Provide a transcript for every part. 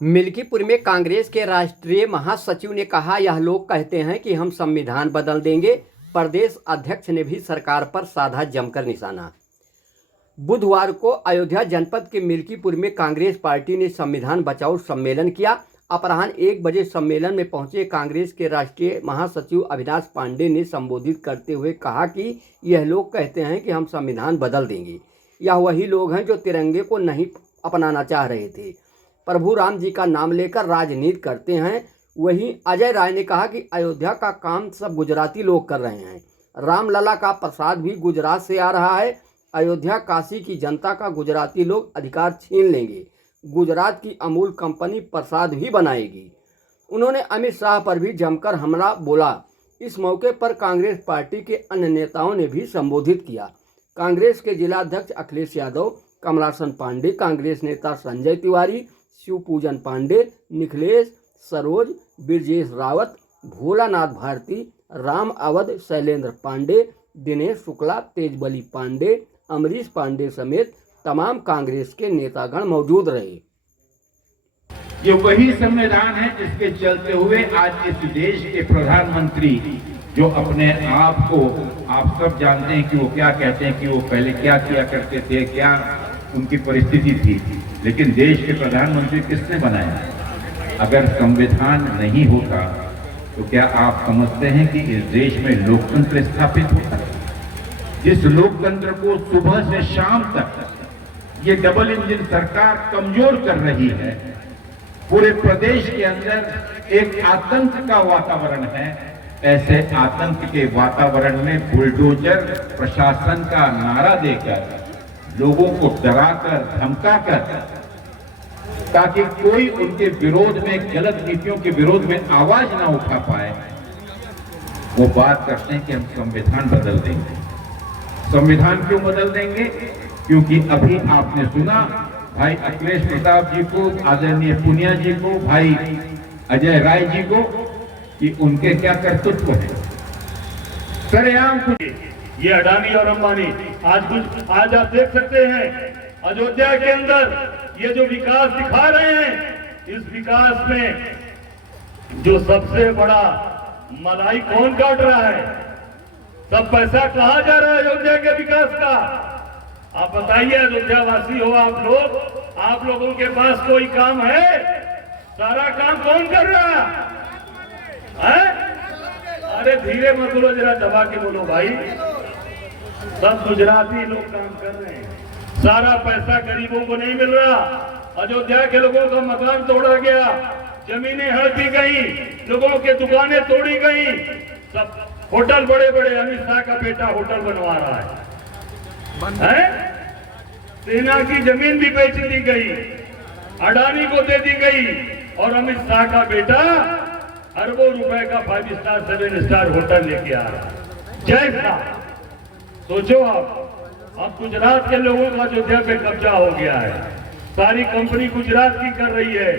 मिल्कीपुर में कांग्रेस के राष्ट्रीय महासचिव ने कहा, यह लोग कहते हैं कि हम संविधान बदल देंगे। प्रदेश अध्यक्ष ने भी सरकार पर साधा जमकर निशाना। बुधवार को अयोध्या जनपद के मिल्कीपुर में कांग्रेस पार्टी ने संविधान बचाओ सम्मेलन किया। अपराह्न 1 बजे सम्मेलन में पहुंचे कांग्रेस के राष्ट्रीय महासचिव अविनाश पांडे ने संबोधित करते हुए कहा कि यह लोग कहते हैं कि हम संविधान बदल देंगे। यह वही लोग हैं जो तिरंगे को नहीं अपनाना चाह रहे थे, प्रभु राम जी का नाम लेकर राजनीति करते हैं। वहीं अजय राय ने कहा कि अयोध्या का काम सब गुजराती लोग कर रहे हैं। रामलला का प्रसाद भी गुजरात से आ रहा है। अयोध्या काशी की जनता का गुजराती लोग अधिकार छीन लेंगे। गुजरात की अमूल कंपनी प्रसाद ही बनाएगी। उन्होंने अमित शाह पर भी जमकर हमला बोला। इस मौके पर कांग्रेस पार्टी के अन्य नेताओं ने भी संबोधित किया। कांग्रेस के जिलाध्यक्ष अखिलेश यादव, कमलासन पांडे, कांग्रेस नेता संजय तिवारी, शिवपूजन पांडे, निखिलेश सरोज, ब्रजेश रावत, भोलानाथ भारती, राम अवध, शैलेंद्र पांडे, दिनेश शुक्ला, तेजबली पांडे, अमरीश पांडे समेत तमाम कांग्रेस के नेतागण मौजूद रहे। ये वही संविधान है जिसके चलते हुए आज इस देश के प्रधानमंत्री, जो अपने आप को आप सब जानते हैं कि वो क्या कहते हैं, कि वो पहले क्या किया करते थे, क्या उनकी परिस्थिति थी, लेकिन देश के प्रधानमंत्री किसने बनाया? अगर संविधान नहीं होता तो क्या आप समझते हैं कि इस देश में लोकतंत्र स्थापित होता? जिस लोकतंत्र को सुबह से शाम तक ये डबल इंजन सरकार कमजोर कर रही है, पूरे प्रदेश के अंदर एक आतंक का वातावरण है। ऐसे आतंक के वातावरण में बुलडोजर प्रशासन का नारा देकर, लोगों को डराकर धमकाकर, ताकि कोई उनके विरोध में, गलत नीतियों के विरोध में आवाज ना उठा पाए, वो बात करते हैं कि हम संविधान बदल देंगे। संविधान क्यों बदल देंगे? क्योंकि अभी आपने सुना भाई अखिलेश प्रताप जी को, आदरणीय पुनिया जी को, भाई अजय राय जी को, कि उनके क्या कर्तृत्व है। सरेआम ये अडानी और अंबानी आज आप देख सकते हैं अयोध्या के अंदर ये जो विकास दिखा रहे हैं, इस विकास में जो सबसे बड़ा मलाई कौन काट रहा है? सब पैसा कहां जा रहा है अयोध्या के विकास का? आप बताइए, अयोध्या वासी हो आप लोगों के पास कोई काम है? सारा काम कौन कर रहा है? अरे धीरे मत बोलो, जरा दबा के बोलो भाई। सब गुजराती लोग काम कर रहे हैं। सारा पैसा गरीबों को नहीं मिल रहा। अयोध्या के लोगों का मकान तोड़ा गया, जमीनें हड़पी गई, लोगों के दुकानें तोड़ी गई। सब होटल, बड़े बड़े, अमित शाह का बेटा होटल बनवा रहा है। सेना की जमीन भी बेच दी गई, अडानी को दे दी गई, और अमित शाह का बेटा अरबों रुपए का 5 स्टार 7 स्टार होटल लेके आ रहा है। जय शाह। सोचो आप, अब गुजरात के लोगों का अयोध्या पे कब्जा हो गया है। सारी कंपनी गुजरात की कर रही है।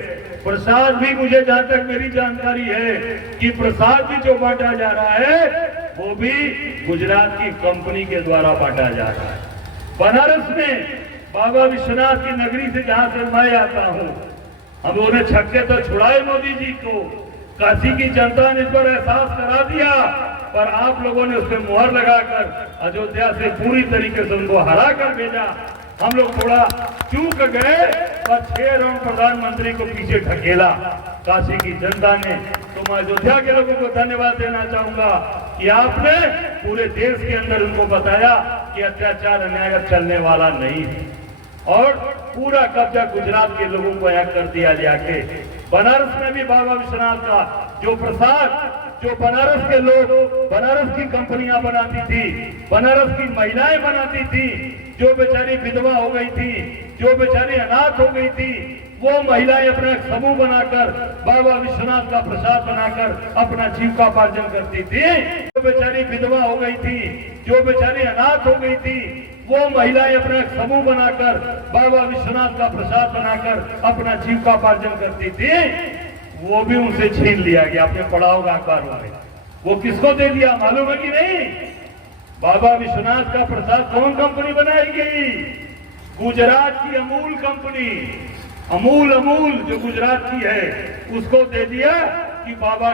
प्रसाद भी, मुझे जहां तक मेरी जानकारी है कि प्रसाद भी जो बांटा जा रहा है वो भी गुजरात की कंपनी के द्वारा बांटा जा रहा है। बनारस में बाबा विश्वनाथ की नगरी से जहां से मैं आता हूं, हम लोगों ने छक्के तो छुड़ाए मोदी जी को। काशी की जनता ने इस पर एहसास करा दिया, पर आप लोगों ने उस पर मुहर लगाकर अयोध्या से पूरी तरीके से उनको हरा कर भेजा। हम लोग थोड़ा चूक गए और 6 राउंड प्रधानमंत्री को पीछे ढकेला काशी की जनता ने। तो मैं अयोध्या के लोगों को धन्यवाद देना चाहूंगा कि आपने पूरे देश के अंदर उनको बताया कि अत्याचार अन्याय चलने वाला नहीं है, और पूरा कब्जा गुजरात के लोगों को यहाँ कर दिया जाके। बनारस में भी बाबा विश्वनाथ का जो प्रसाद, जो बनारस के लोग, बनारस की कंपनियां बनाती थी, बनारस की महिलाएं बनाती थी, जो बेचारी विधवा हो गई थी, जो बेचारी अनाथ हो गई थी, वो महिलाएं अपना समूह बनाकर बाबा विश्वनाथ का प्रसाद बनाकर अपना जीविकोपार्जन करती थी। जो बेचारी विधवा हो गई थी, जो बेचारी अनाथ हो गई थी, वो महिलाएं अपना समूह बनाकर बाबा विश्वनाथ का प्रसाद बनाकर अपना जीविकोपार्जन करती थी। वो भी उनसे छीन लिया गया। आपने पढ़ा होगा अखबारों में। वो किसको दे दिया मालूम है कि नहीं? बाबा विश्वनाथ का प्रसाद कौन कंपनी बनाई गई? गुजरात की अमूल कंपनी। अमूल जो गुजरात की है उसको दे दिया कि बाबा